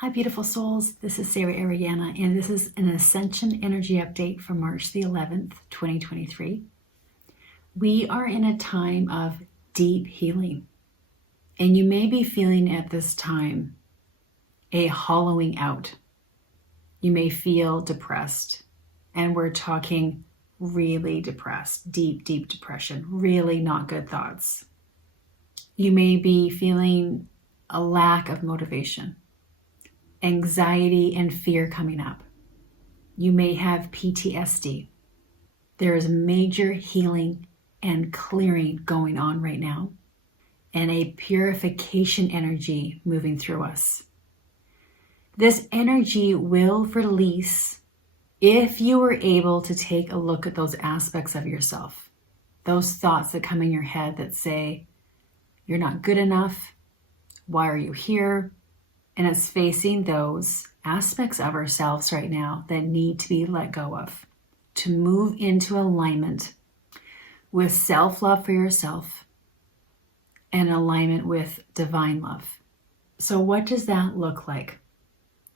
Hi, beautiful souls. This is Sarah Ariana, and this is an Ascension energy update for March the 11th, 2023. We are in a time of deep healing, and you may be feeling at this time a hollowing out. You may feel depressed, and we're talking really depressed, deep depression, really not good thoughts. You may be feeling a lack of motivation, anxiety and fear coming up. You may have PTSD. There is major healing and clearing going on right now, and a purification energy moving through us. This energy will release if you are able to take a look at those aspects of yourself, those thoughts that come in your head that say, you're not good enough, why are you here? And it's facing those aspects of ourselves right now that need to be let go of, to move into alignment with self-love for yourself and alignment with divine love. So what does that look like,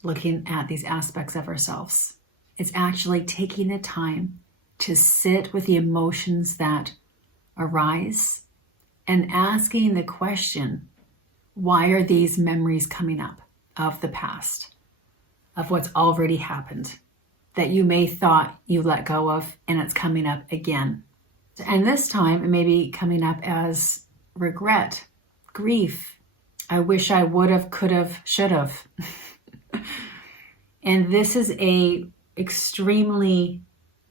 looking at these aspects of ourselves? It's actually taking the time to sit with the emotions that arise and asking the question, why are these memories coming up of the past, of what's already happened, that you may thought you let go of, and it's coming up again. And this time it may be coming up as regret, grief. I wish I would have, could have, should have. And this is a extremely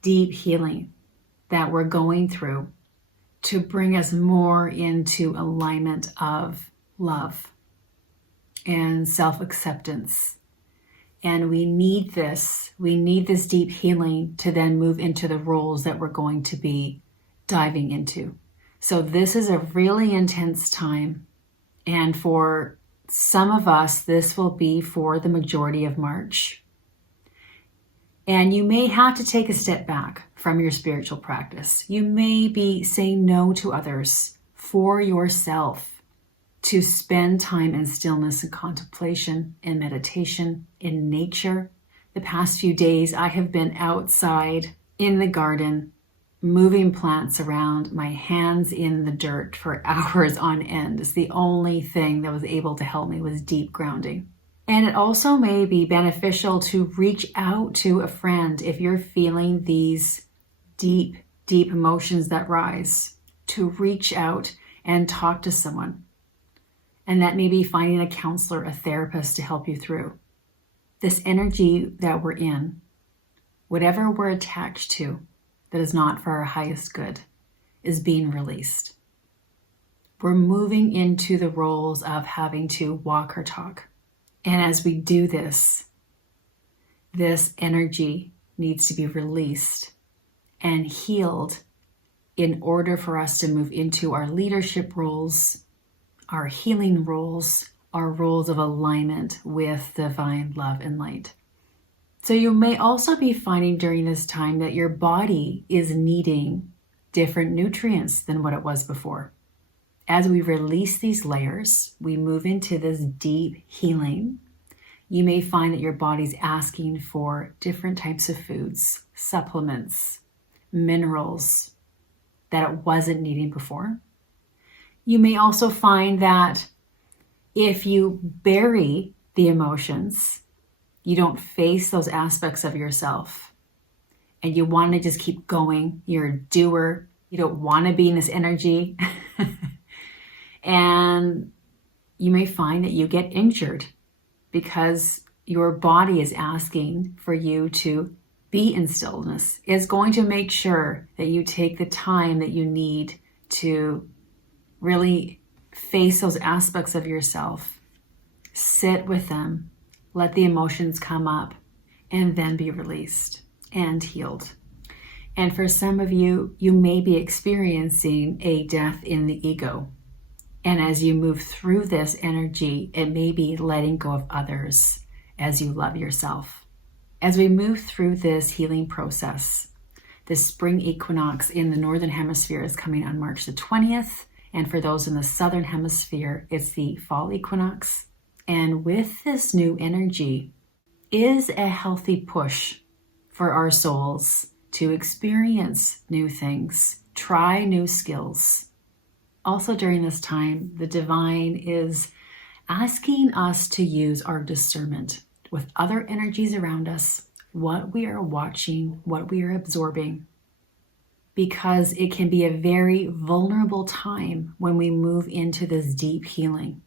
deep healing that we're going through to bring us more into alignment of love and self-acceptance. And we need this deep healing to then move into the roles that we're going to be diving into. So this is a really intense time. And for some of us, this will be for the majority of March. And you may have to take a step back from your spiritual practice. You may be saying no to others for yourself, to spend time in stillness and contemplation and meditation in nature. The past few days, I have been outside in the garden, moving plants around, my hands in the dirt for hours on end. It's the only thing that was able to help me was deep grounding. And it also may be beneficial to reach out to a friend if you're feeling these deep emotions that rise, to reach out and talk to someone. And that may be finding a counselor, a therapist to help you through. This energy that we're in, whatever we're attached to that is not for our highest good, is being released. We're moving into the roles of having to walk our talk. And as we do this, this energy needs to be released and healed in order for us to move into our leadership roles, our healing roles, our roles of alignment with divine love and light. So you may also be finding during this time that your body is needing different nutrients than what it was before. As we release these layers, we move into this deep healing. You may find that your body's asking for different types of foods, supplements, minerals that it wasn't needing before. You may also find that if you bury the emotions, you don't face those aspects of yourself, and you want to just keep going, you're a doer, you don't want to be in this energy, and you may find that you get injured because your body is asking for you to be in stillness. It's going to make sure that you take the time that you need to really face those aspects of yourself, sit with them, let the emotions come up, and then be released and healed. And for some of you, you may be experiencing a death in the ego. And as you move through this energy, it may be letting go of others as you love yourself. As we move through this healing process, the spring equinox in the Northern Hemisphere is coming on March the 20th. And for those in the Southern Hemisphere, it's the fall equinox. And with this new energy is a healthy push for our souls to experience new things, try new skills. Also during this time, the divine is asking us to use our discernment with other energies around us, what we are watching, what we are absorbing, because it can be a very vulnerable time when we move into this deep healing.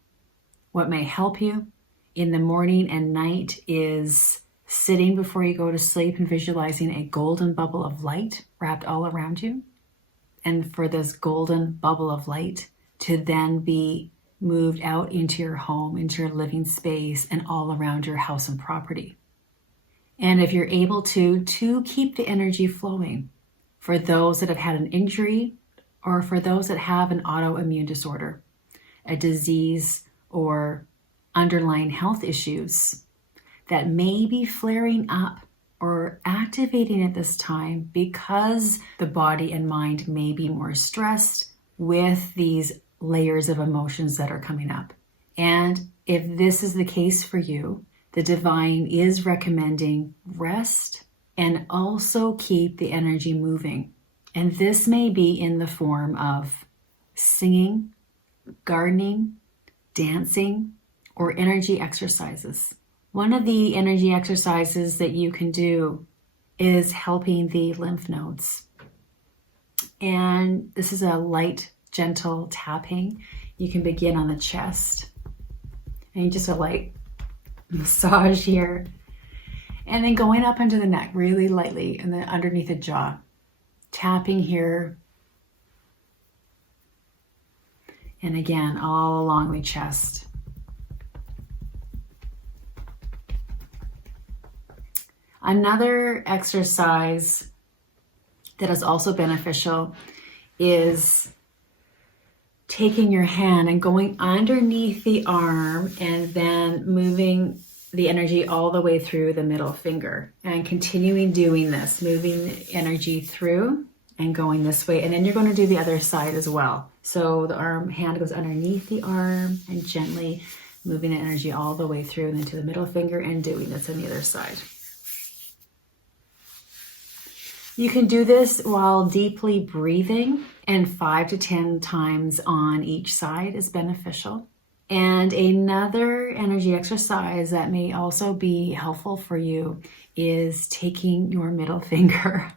What may help you in the morning and night is sitting before you go to sleep and visualizing a golden bubble of light wrapped all around you. And for this golden bubble of light to then be moved out into your home, into your living space, and all around your house and property. And if you're able to keep the energy flowing for those that have had an injury or for those that have an autoimmune disorder, a disease or underlying health issues that may be flaring up or activating at this time because the body and mind may be more stressed with these layers of emotions that are coming up. And if this is the case for you, the divine is recommending rest and also keep the energy moving. And this may be in the form of singing, gardening, dancing, or energy exercises. One of the energy exercises that you can do is helping the lymph nodes. And this is a light, gentle tapping. You can begin on the chest. And you just a light massage here. And then going up into the neck really lightly and then underneath the jaw. Tapping here. And again, all along the chest. Another exercise that is also beneficial is taking your hand and going underneath the arm and then moving the energy all the way through the middle finger and continuing doing this, moving the energy through and going this way. And then you're going to do the other side as well. So the hand goes underneath the arm and gently moving the energy all the way through and into the middle finger and doing this on the other side. You can do this while deeply breathing, and 5 to 10 times on each side is beneficial. And another energy exercise that may also be helpful for you is taking your middle finger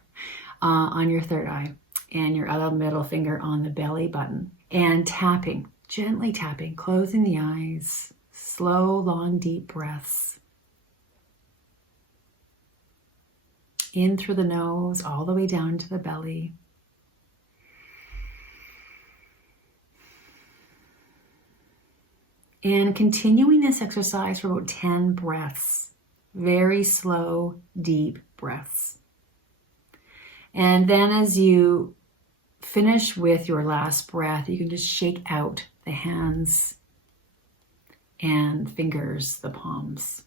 on your third eye and your other middle finger on the belly button and tapping, gently tapping, closing the eyes, slow, long, deep breaths. In through the nose, all the way down to the belly. And continuing this exercise for about 10 breaths. Very slow, deep breaths. And then as you finish with your last breath, you can just shake out the hands and fingers, the palms.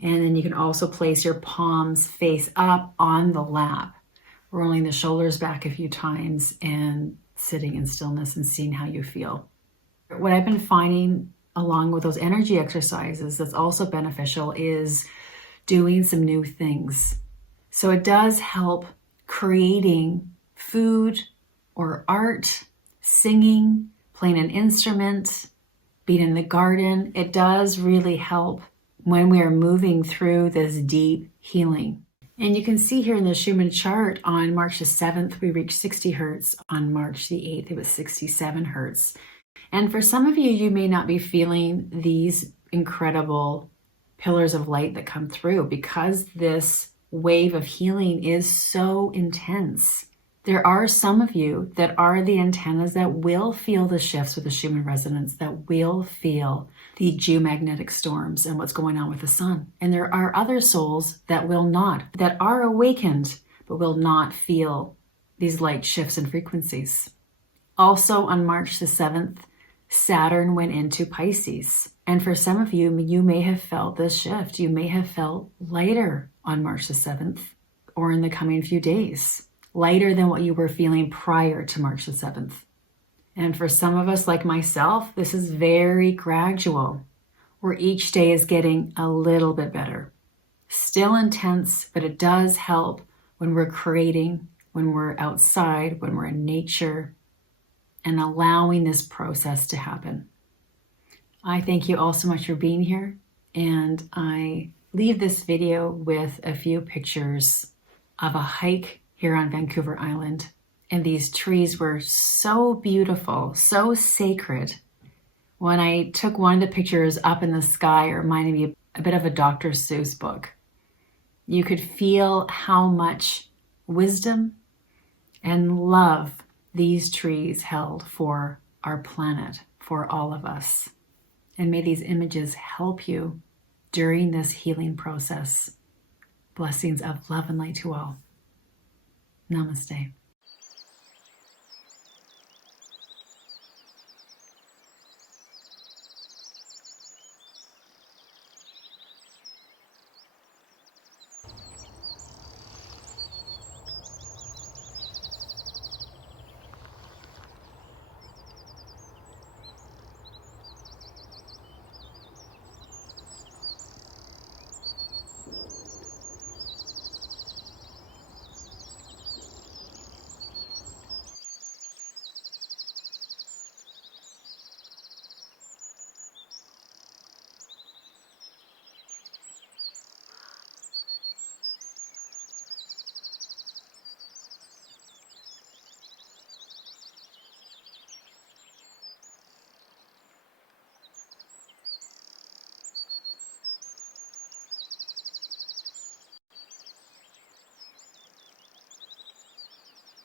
And then you can also place your palms face up on the lap, rolling the shoulders back a few times and sitting in stillness and seeing how you feel. What I've been finding along with those energy exercises that's also beneficial is doing some new things. So it does help creating food or art, singing, playing an instrument, being in the garden. It does really help when we are moving through this deep healing. And you can see here in the Schumann chart on March the 7th, we reached 60 hertz. On March the 8th, it was 67 hertz. And for some of you, you may not be feeling these incredible pillars of light that come through because this wave of healing is so intense. There are some of you that are the antennas that will feel the shifts with the Schumann resonance, that will feel the geomagnetic storms and what's going on with the sun. And there are other souls that will not, that are awakened, but will not feel these light shifts and frequencies. Also on March the 7th, Saturn went into Pisces. And for some of you, you may have felt this shift. You may have felt lighter on March the 7th or in the coming few days. Lighter than what you were feeling prior to March the 7th. And for some of us, like myself, this is very gradual. where each day is getting a little bit better. Still intense, but it does help when we're creating, when we're outside, when we're in nature, and allowing this process to happen. I thank you all so much for being here, and I leave this video with a few pictures of a hike here on Vancouver Island. And these trees were so beautiful, so sacred. When I took one of the pictures up in the sky, it reminded me a bit of a Dr. Seuss book. You could feel how much wisdom and love these trees held for our planet, for all of us. And may these images help you during this healing process. Blessings of love and light to all. Namaste.